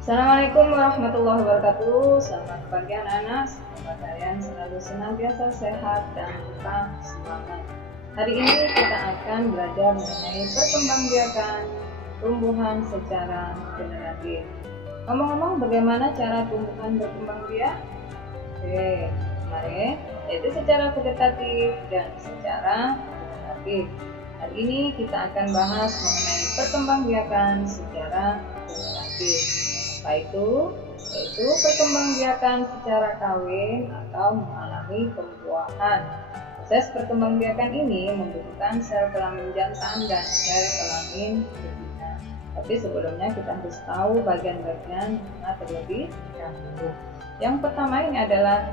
Assalamualaikum warahmatullahi wabarakatuh. Selamat pagi anak-anak. Semoga kalian selalu senantiasa sehat dan tetap semangat. Hari ini kita akan belajar mengenai perkembangbiakan tumbuhan secara generatif. Ngomong-ngomong, bagaimana cara tumbuhan berkembang biak? Oke, mari, yaitu secara vegetatif dan secara generatif. Hari ini kita akan bahas mengenai perkembangbiakan secara generatif. Apa itu? Yaitu perkembangbiakan secara kawin atau mengalami pembuahan. Proses perkembangbiakan ini membutuhkan sel kelamin jantan dan sel kelamin betina. Tapi sebelumnya kita harus tahu bagian-bagian terlebih dahulu. Yang pertama ini adalah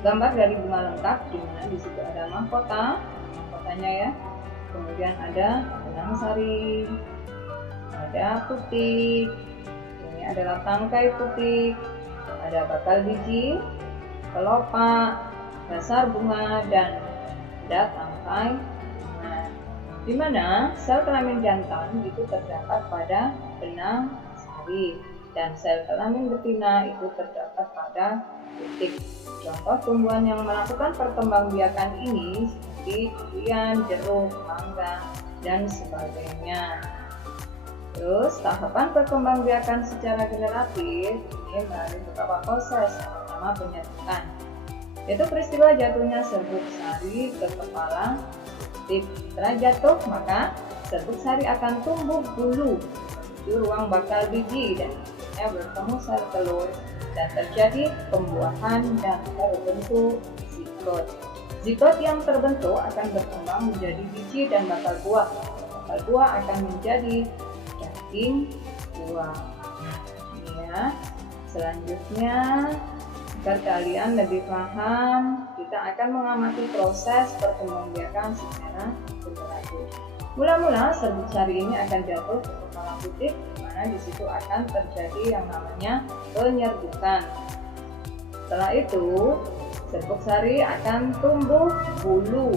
gambar dari bunga lengkap, di mana di situ ada mahkotanya ya. Kemudian ada benang sari, ada putik, ini adalah tangkai putik, ada bakal biji, kelopak, dasar bunga, dan ada tangkai bunga. Di mana sel kelamin jantan itu terdapat pada benang sari dan sel kelamin betina itu terdapat pada putik. Contoh tumbuhan yang melakukan perkembangbiakan ini seperti durian, jeruk, mangga, dan sebagainya. Terus tahapan perkembangbiakan secara generatif ini melalui beberapa proses. Pertama, penyerbukan, yaitu peristiwa jatuhnya serbuk sari ke kepala putik. Setelah jatuh, maka serbuk sari akan tumbuh bulu menuju ruang bakal biji dan akhirnya bertemu sel telur dan terjadi pembuahan dan terbentuk zigot. Zigot yang terbentuk akan berkembang menjadi biji dan bakal buah. Bakal buah akan menjadi daging buah. Ya. Selanjutnya, agar kalian lebih paham, kita akan mengamati proses perkembangbiakan secara generatif. Mula-mula serbuk sari ini akan jatuh ke kepala putik, di mana di situ akan terjadi yang namanya penyerbukan. Setelah itu, serbuk sari akan tumbuh bulu,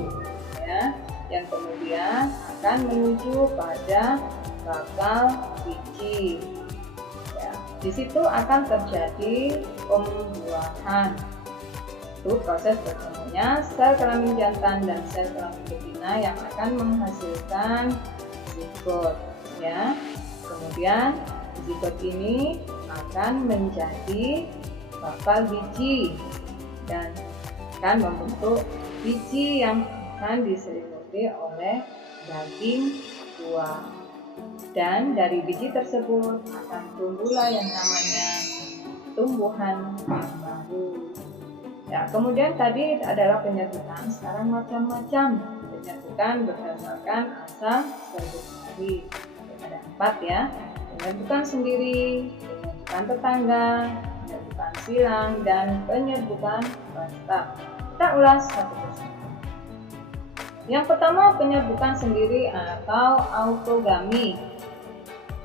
ya, yang kemudian akan menuju pada bakal biji. Ya, di situ akan terjadi pembuahan. Itu proses bertemunya sel kelamin jantan dan sel kelamin betina yang akan menghasilkan zigot. Ya, kemudian zigot ini akan menjadi bakal biji dan akan membentuk biji yang akan diselimuti oleh daging buah. Dan dari biji tersebut akan tumbuhlah yang namanya tumbuhan baru. Ya, kemudian tadi adalah penyerbukan, sekarang macam-macam penyerbukan berdasarkan asal serbuk sari. Ada 4 ya, penyerbukan sendiri, penyerbukan tetangga, penyerbukan silang, dan penyerbukan basta. Kita ulas satu persatu. Yang pertama, penyerbukan sendiri atau autogami,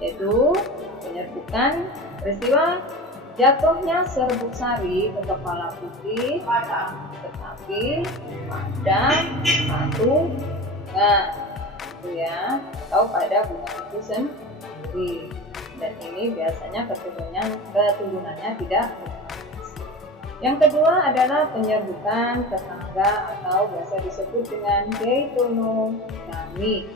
yaitu penyerbukan peristiwa jatuhnya serbuk sari ke kepala putik, tetapi pada satu bunga, itu ya, atau pada bunga itu sendiri. Dan ini biasanya keturunannya tidak. Yang kedua adalah penyerbukan tetangga atau biasa disebut dengan deitonogami.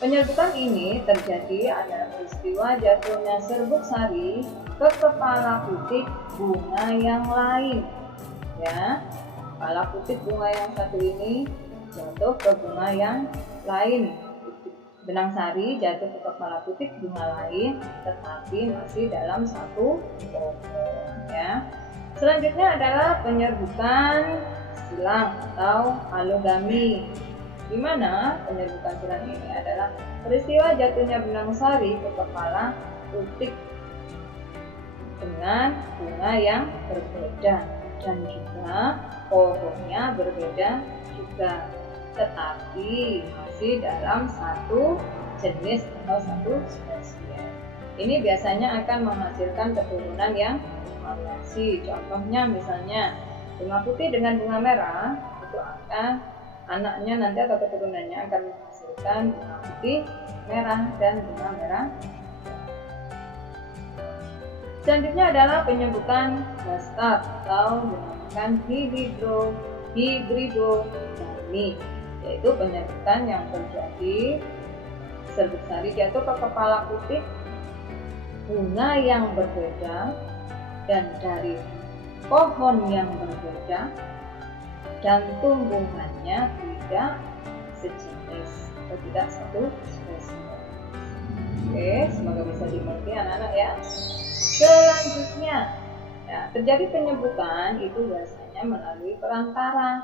Penyerbukan ini terjadi adalah peristiwa jatuhnya serbuk sari ke kepala putik bunga yang lain. Ya, kepala putik bunga yang satu ini jatuh ke bunga yang lain. Benang sari jatuh ke kepala putik bunga lain, tetapi masih dalam satu pohon. Ya. Selanjutnya adalah penyerbukan silang atau alogami, di mana penyerbukan silang ini adalah peristiwa jatuhnya benang sari ke kepala putik dengan bunga yang berbeda dan juga pohonnya berbeda juga, tetapi masih dalam satu jenis atau satu spesies. Ini biasanya akan menghasilkan keturunan yang variasi. Contohnya misalnya bunga putih dengan bunga merah, itu akan anaknya nanti atau keturunannya akan menghasilkan bunga putih merah dan bunga merah. Selanjutnya adalah penyerbukan gas start atau dinamakan hibridodinamik, yaitu penyerbukan yang terjadi serbuk sari jatuh ke kepala putik bunga yang berbeda dan dari pohon yang berbeda dan tumbuhannya tidak sejenis atau tidak satu spesies. Oke, semoga bisa dimengerti anak-anak ya. Selanjutnya, terjadi penyerbukan itu biasanya melalui perantara.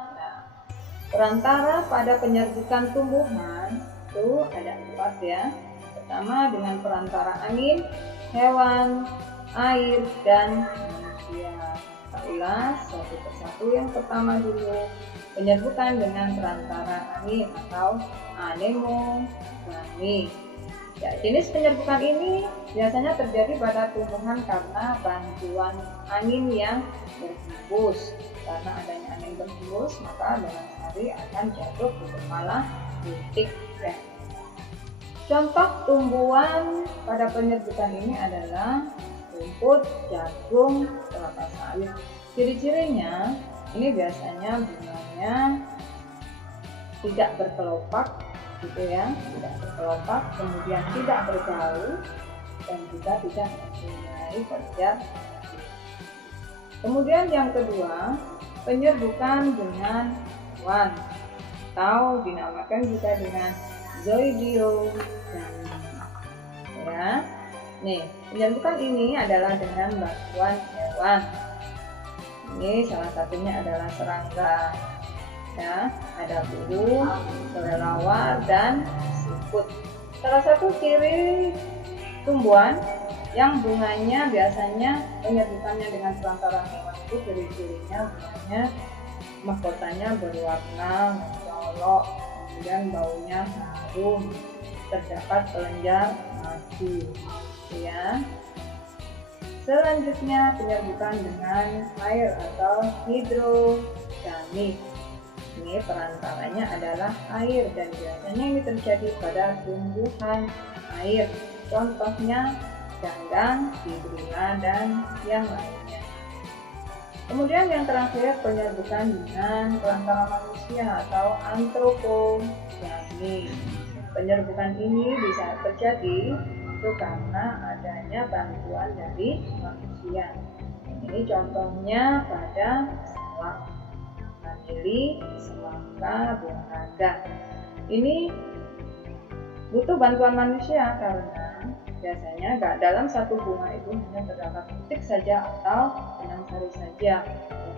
Perantara pada penyerbukan tumbuhan itu ada 4 ya. Pertama dengan perantara angin, hewan, air, dan manusia. Kita ulas satu persatu. Yang pertama dulu, penyerbukan dengan perantara angin atau anemone. Jenis penyerbukan ini biasanya terjadi pada tumbuhan karena bantuan angin yang berhembus. Karena adanya angin berhembus, maka benang sari akan jatuh ke kepala putik. Contoh tumbuhan pada penyerbukan ini adalah rumput, jagung, kelapa sawit. Ciri-cirinya ini biasanya bunganya tidak berkelopak, gitu ya, tidak berkelopak, kemudian tidak bergaul dan juga tidak mempunyai kerja. Kemudian yang kedua, penyerbukan dengan hewan atau dinamakan juga dengan zoidiodinamik. Ya, penyerbukan ini adalah dengan bantuan hewan. Ini salah satunya adalah serangga. Ya, ada burung, kelelawar, dan siput. Salah satu ciri tumbuhan yang bunganya biasanya penyerbukannya dengan perantara hewan itu ciri-cirinya bunganya mahkotanya berwarna mencolok, kemudian baunya harum, terdapat kelenjar madu. Ya. Selanjutnya penyerbukan dengan air atau hidroponik. Ini perantaranya adalah air dan biasanya ini terjadi pada tumbuhan air. Contohnya ganggang, hidrilla, dan yang lainnya. Kemudian yang terakhir penyerbukan dengan perantara manusia atau antropogenik. Penyerbukan ini bisa terjadi itu karena adanya bantuan dari manusia. Ini contohnya pada salak, vanili, semangka, buah naga. Ini butuh bantuan manusia karena biasanya dalam satu bunga itu hanya terdapat putik saja atau benang sari saja.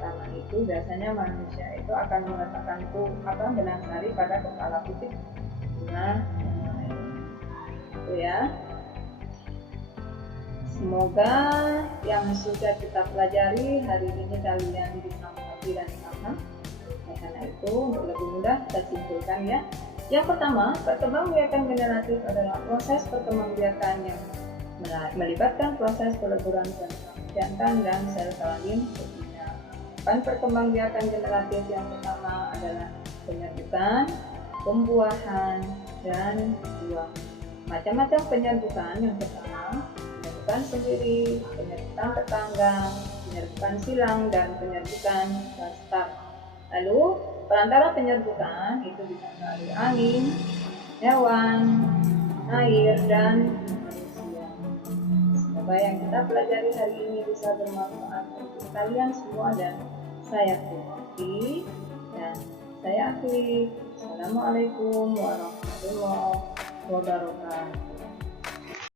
Karena itu biasanya manusia itu akan meletakkan benang sari pada kepala putik bunga yang lain. Itu ya. Semoga yang sudah kita pelajari hari ini kalian bisa mengerti dan paham. Karena itu untuk lebih mudah kita simpulkan ya. Yang pertama, perkembangbiakan generatif adalah proses perkembangbiakan yang melibatkan proses peleburan sel jantan dan sel kelamin betina. Perkembangbiakan generatif yang pertama adalah penyerbukan, pembuahan, dan buah. Macam-macam penyerbukan yang pertama, penyerbukan sendiri, penyerbukan tetangga, penyerbukan silang, dan penyerbukan start. Lalu perantara penyerbukan itu bisa melalui angin, hewan, air, dan manusia. Semoga yang kita pelajari hari ini bisa bermanfaat untuk kalian semua dan saya terima dan saya akhiri. Assalamualaikum warahmatullahi wabarakatuh.